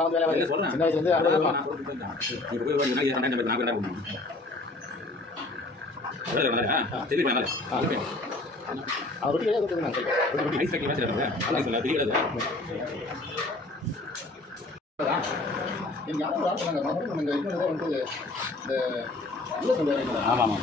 அப்பா வந்து வேலை சொல்றேன். சின்ன வயசுல இருந்து நீ 60 போய் ஒரு நாளைக்கு 2,500 கொடுக்கணும். சரி அவர் வீட்டுல கொடுத்துருந்தாங்க ஐஸ் ஃபேக்டரி வச்சிருக்காங்க. அது சொல்ல தெரியல. நீங்க யாரும் சொன்னாங்க வந்து இந்த உள்ள சொல்லுவாங்க. ஆமாம்.